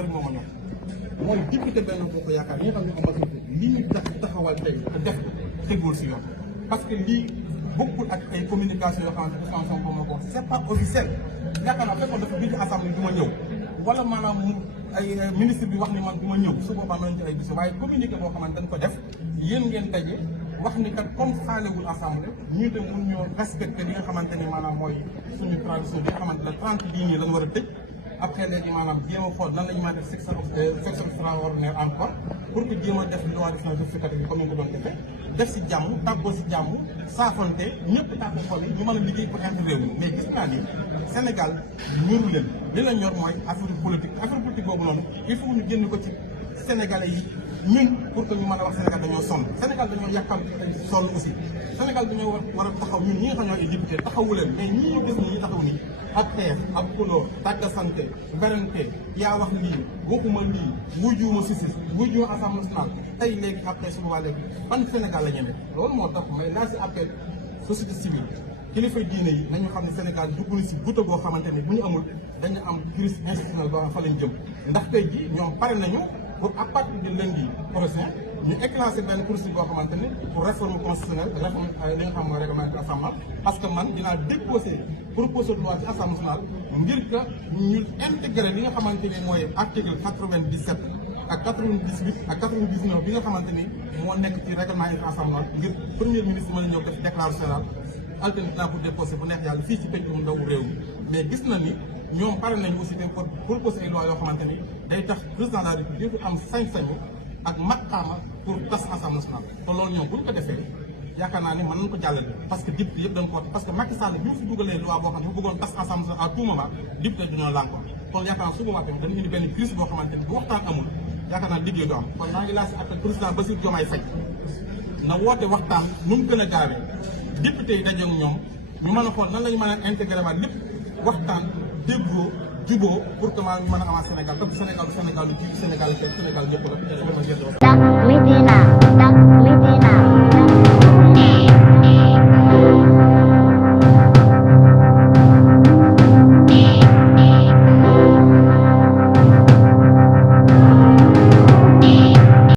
rek moo ma ñor mooy député Benno Bokk Yaakaar ñi nga xam ne am majorité li ñu taxawal tey te def ko tegul si yoon parce que lii bokkul ak ay communication yoo xamante ne Ousmane Sonko moo ko wax c'est pas officiel yaakaar naa fekkoon dafa biir assemblée du ma ñëw wala maanaam mu ay ministre bi wax ni man du ma ñëw su boobaa nañ ci ay bis waaye communiqué boo xamante dañ ko def yéen ngeen daje wax ni kat comme xaalewul assemblée ñu dem mun ñoo respecté li nga xamante ni maanaam mooy suñu tradition bi nga xamante ne 30 lignes lañ war a tëj après léegi maanaam jéem a xool nan lañu mën a def section extraordinaire encore pour que jéem a def loi de finances rectificative bi comme ni ko doon defee def si jàmm tàggoo si jàmm saafante ñëpp tàggu xol yi ñu mën a liggéey pour intérêt réew mi mais gis naa ni Sénégal ñuru leen li la ñor mooy affaire politique boobu noonu il faut ñu génn ko ci Sénégalais yi ñun pour que ñu mën a wax Sénégal dañoo sonn Sénégal dañoo yàqal sonn aussi Sénégal dañoo war a taxaw ñun ñi nga xam ñoo ay député taxawu leen mais ñi ñu gis ni ñu taxaw nii ak xeex ak kulóor tàgga sante werante yaa wax lii waxuma lii wujjuuma sisis wujjuuma Assemblée nationale tey léegi après suba waa léegi ban Sénégal la ñeme loolu moo tax may laa si appel société civile kilifa diine yi nañu xam ne Sénégal dugg na si goutte boo xamante ni bu ñu amul dañu am crise institutionnelle boo xam fa lañ jëm ndax tey ji ñoom pare nañu pour à partir de lundi prochain ñu éclancé benn procédure boo xamante ni pour réforme constitutionnelle réforme li nga xam mooy règlement de l'Assemblée parce que man dinaa déposé proposition de loi ci Assemblée nationale ngir que ñu intégré li nga xamante ni mooy article 97 ak 98 ak 99 bi nga xamante ni moo nekk ci règlement de l'Assemblée ngir premier ministre mën a ñëw def déclaration générale alternative pour déposer bu neex yàlla fii ci pencum ndawu réew mi mais gis na ni ñoom pare nañu aussi pour proposer ay loi yoo xamante ni day tax président de la République am sañ-sañu ak maqaama pour tas Assemblée nationale te loolu ñoom bu ñu ko defee yaakaar naa ni mën nañu ko jàllale parce que député yëpp dañ ko parce que Macky Sall bi mu fi dugalee loi boo xam ne bu bëggoon tas Assemblée nationale à tout moment député dañoo lànk kon yaakaar naa su boobaa tamit dañu indi benn crise boo xamante ni bu waxtaan amul yaakaar naa liggéey du am kon maa ngi laaj ak président Bassirou Diomaye Faye na woote waxtaan nu mu gën a gaawee député yi daje ak ñoom ñu mën a xool nan lañu mën a intégré waat lépp waxtaan déggoo juboo pour que maa ñu mën a avancer Sénégal parce que Sénégal du Sénégal lu ci Sénégal ñëpp la.